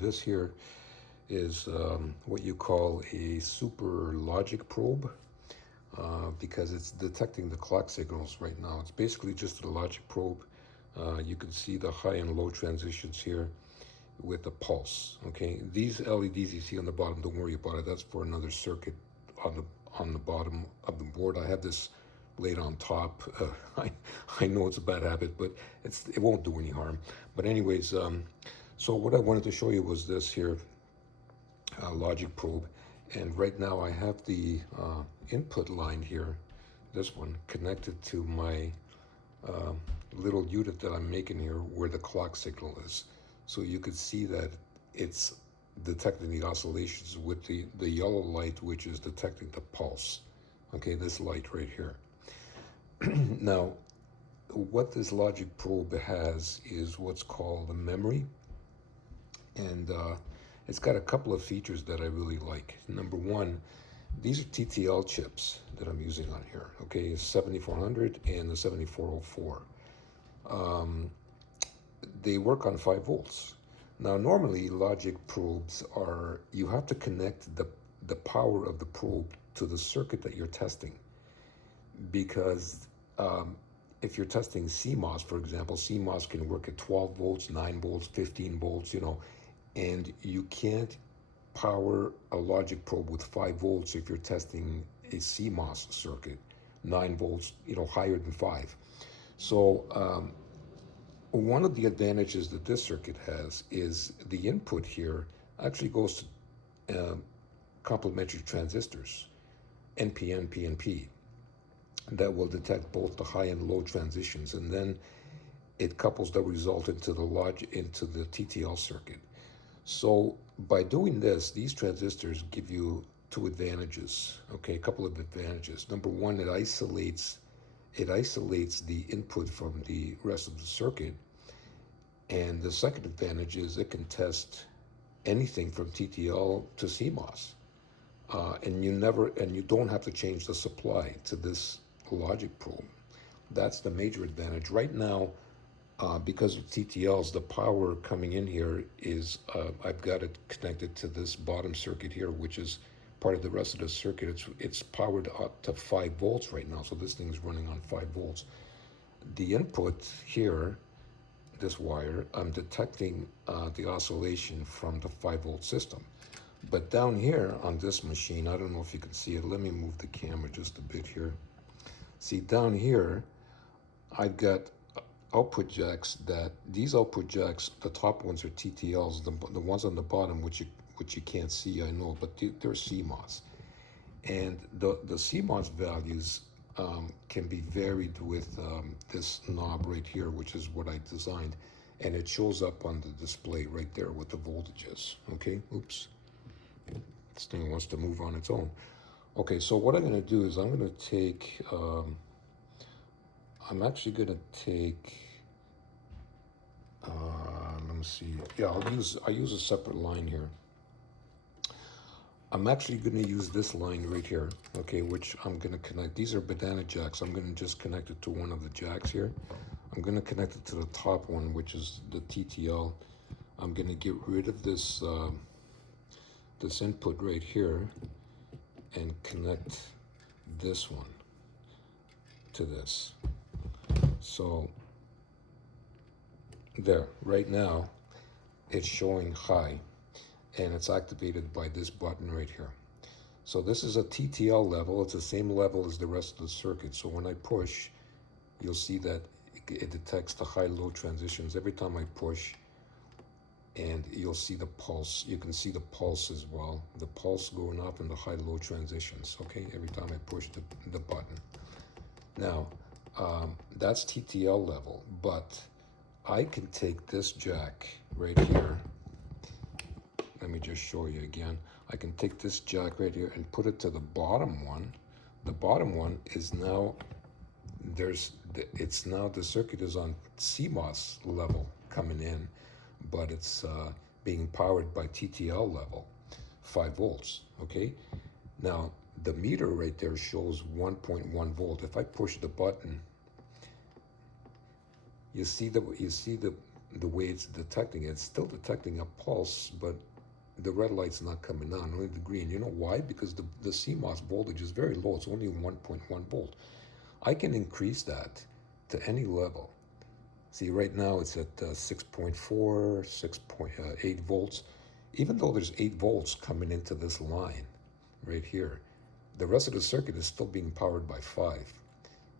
This here is what you call a super logic probe because it's detecting the clock signals right now. It's basically just a logic probe. You can see the high and low transitions here with the pulse. Okay, these LEDs you see on the bottom, don't worry about it. That's for another circuit on the bottom of the board. I have this laid on top. I know it's a bad habit, but it won't do any harm. But anyways, so what I wanted to show you was this here logic probe, and right now I have the input line here, this one, connected to my little unit that I'm making here where the clock signal is. So you could see that it's detecting the oscillations with the yellow light, which is detecting the pulse. Okay, this light right here. Now, what this logic probe has is what's called a memory, and it's got a couple of features that I really like. Number one, these are TTL chips that I'm using on here. Okay, 7400 and the 7404. They work on 5 volts. Now, normally logic probes are, you have to connect the power of the probe to the circuit that you're testing, because if you're testing CMOS, for example, CMOS can work at 12 volts, 9 volts, 15 volts, and you can't power a logic probe with 5 volts if you're testing a CMOS circuit, 9 volts, higher than 5. So one of the advantages that this circuit has is the input here actually goes to complementary transistors, NPN, PNP, that will detect both the high and low transitions, and then it couples the result into the TTL circuit. So by doing this, these transistors give you 2 advantages. Okay, a couple of advantages. Number one, it isolates the input from the rest of the circuit. And the second advantage is it can test anything from TTL to CMOS. And you don't have to change the supply to this logic probe. That's the major advantage. Right now, because of TTLs, the power coming in here is, I've got it connected to this bottom circuit here, which is part of the rest of the circuit. It's powered up to 5 volts right now, so this thing's running on 5 volts. The input here, this wire, I'm detecting the oscillation from the 5 volt system. But down here on this machine, I don't know if you can see it. Let me move the camera just a bit here. See, down here, I've got output jacks these output jacks, the top ones are TTLs, the ones on the bottom, which you can't see, I know, but they're CMOS. And the CMOS values can be varied with this knob right here, which is what I designed, and it shows up on the display right there with the voltages. Okay, oops, this thing wants to move on its own. Okay, so what I'm going to do is I'm going to take, I'm actually going to take, let me see, yeah, I use a separate line here. I'm actually going to use this line right here, okay, which I'm going to connect. These are banana jacks. I'm going to just connect it to one of the jacks here. I'm going to connect it to the top one, which is the TTL. I'm going to get rid of this this input right here and connect this one to this. So there, right now it's showing high, and it's activated by this button right here. So this is a TTL level. It's the same level as the rest of the circuit. So when I push, you'll see that it detects the high-low transitions every time I push, and you'll see the pulse. You can see the pulse as well. The pulse going up in the high-low transitions, okay, every time I push the button. Now, that's TTL level, but I can take this jack right here. Let me just show you again. I can take this jack right here and put it to the bottom one. The bottom one is now, the circuit is on CMOS level coming in, but it's being powered by TTL level, 5 volts, okay? Now, the meter right there shows 1.1 volt. If I push the button, you see the the way it's detecting it, it's still detecting a pulse, but the red light's not coming on, only the green. You know why? Because the CMOS voltage is very low. It's only 1.1 volt. I can increase that to any level. See, right now it's at 6.4, 6.8 volts. Even though there's 8 volts coming into this line right here, the rest of the circuit is still being powered by 5.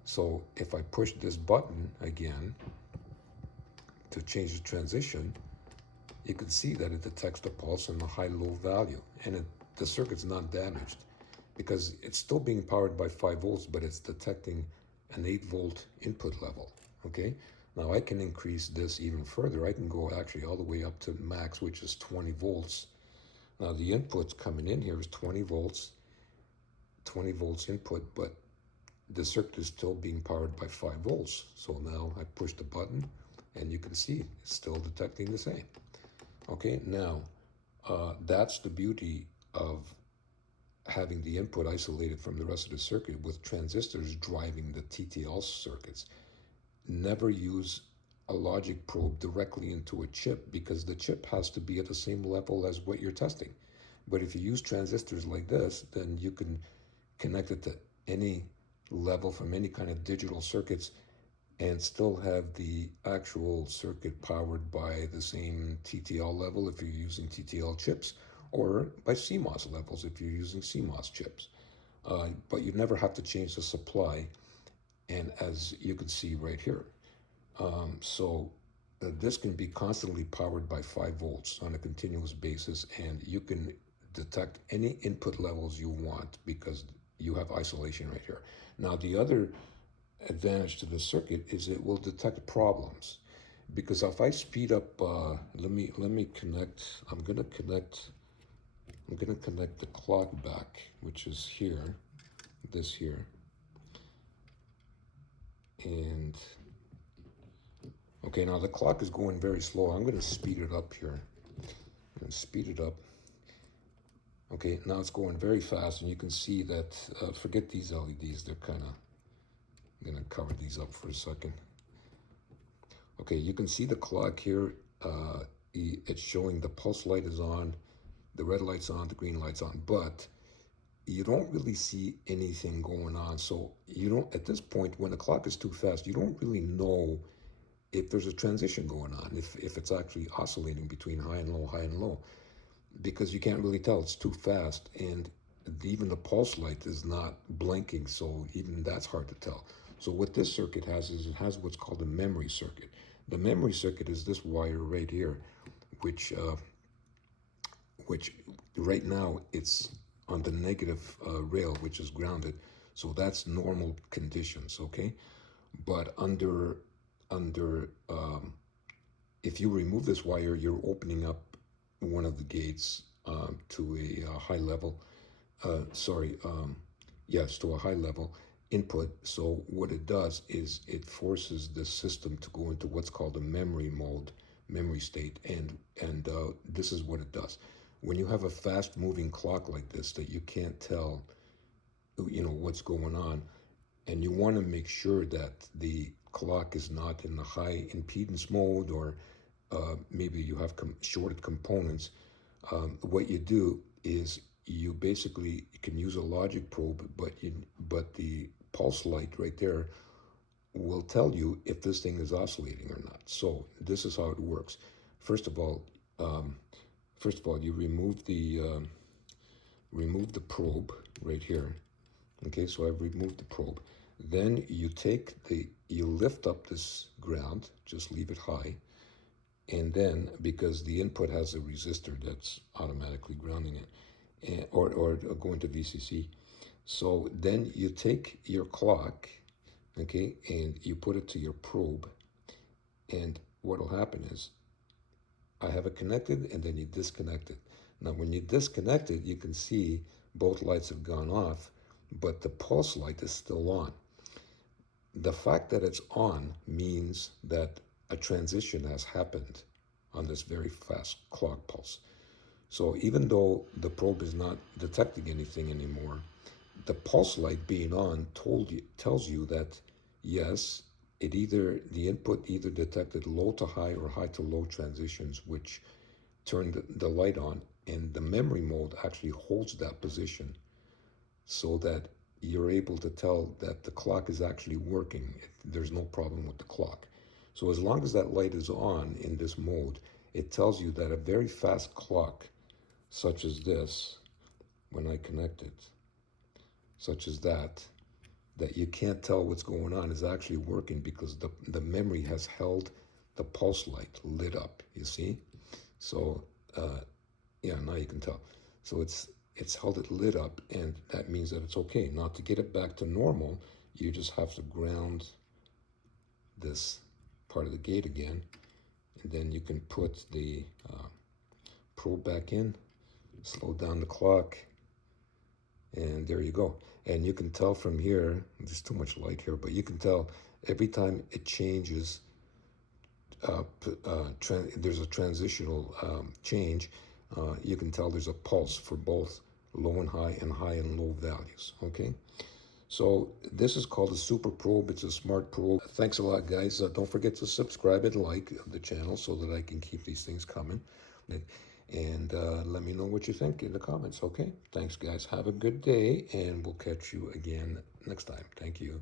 So if I push this button again to change the transition, you can see that it detects the pulse and the high-low value, and the circuit's not damaged because it's still being powered by 5 volts, but it's detecting an 8-volt input level. Okay, now I can increase this even further. I can go actually all the way up to max, which is 20 volts. Now the input coming in here is 20 volts input, but the circuit is still being powered by 5 volts. So now I push the button and you can see it's still detecting the same. Okay, now that's the beauty of having the input isolated from the rest of the circuit with transistors driving the TTL circuits. Never use a logic probe directly into a chip because the chip has to be at the same level as what you're testing. But if you use transistors like this, then you can connect it to any level from any kind of digital circuits and still have the actual circuit powered by the same TTL level if you're using TTL chips, or by CMOS levels if you're using CMOS chips. But you never have to change the supply, and as you can see right here. This can be constantly powered by 5 volts on a continuous basis, and you can detect any input levels you want because you have isolation right here. Now the other advantage to the circuit is it will detect problems, because if I speed up, let me connect. I'm gonna connect the clock back, which is here, this here, and okay. Now the clock is going very slow. I'm gonna speed it up here. I'm gonna speed it up. Okay, now it's going very fast, and you can see that. Forget these LEDs; they're kind of. I'm gonna cover these up for a second. Okay, you can see the clock here. It's showing the pulse light is on, the red light's on, the green light's on, but you don't really see anything going on. So you don't, at this point, when the clock is too fast, you don't really know if there's a transition going on, if it's actually oscillating between high and low, because you can't really tell. It's too fast, and even the pulse light is not blinking, so even that's hard to tell. So what this circuit has is it has what's called a memory circuit. The memory circuit is this wire right here, which right now it's on the negative rail, which is grounded. So that's normal conditions, okay? But if you remove this wire, you're opening up one of the gates to a high level. Yes, to a high level input. So what it does is it forces the system to go into what's called a memory mode, memory state, and this is what it does. When you have a fast moving clock like this that you can't tell, what's going on, and you want to make sure that the clock is not in the high impedance mode, or maybe you have shorted components, what you do is you basically can use a logic probe, but the pulse light right there will tell you if this thing is oscillating or not. So this is how it works. First of all, you remove the probe right here. Okay, so I've removed the probe. Then you lift up this ground, just leave it high, and then, because the input has a resistor that's automatically grounding it, or going to VCC, so then you take your clock, okay, and you put it to your probe, and what will happen is I have it connected, and then you disconnect it. Now when you disconnect it, you can see both lights have gone off, but the pulse light is still on. The fact that it's on means that a transition has happened on this very fast clock pulse. So even though the probe is not detecting anything anymore, the pulse light being on tells you that yes, the input either detected low to high or high to low transitions, which turned the light on, and the memory mode actually holds that position so that you're able to tell that the clock is actually working. There's no problem with the clock. So as long as that light is on in this mode, it tells you that a very fast clock, such as this, when I connect it, such as that you can't tell what's going on, is actually working because the memory has held the pulse light lit up, you see? So, yeah, now you can tell. So it's held it lit up, and that means that it's okay. Now to get it back to normal, you just have to ground this part of the gate again, and then you can put the probe back in, slow down the clock, and there you go. And you can tell from here, there's too much light here, but you can tell every time it changes, there's a transitional change. You can tell there's a pulse for both low and high and low values, okay? So this is called a super probe. It's a smart probe. Thanks a lot, guys. Don't forget to subscribe and like the channel so that I can keep these things coming. And let me know what you think in the comments, okay? Thanks, guys. Have a good day, and we'll catch you again next time. Thank you.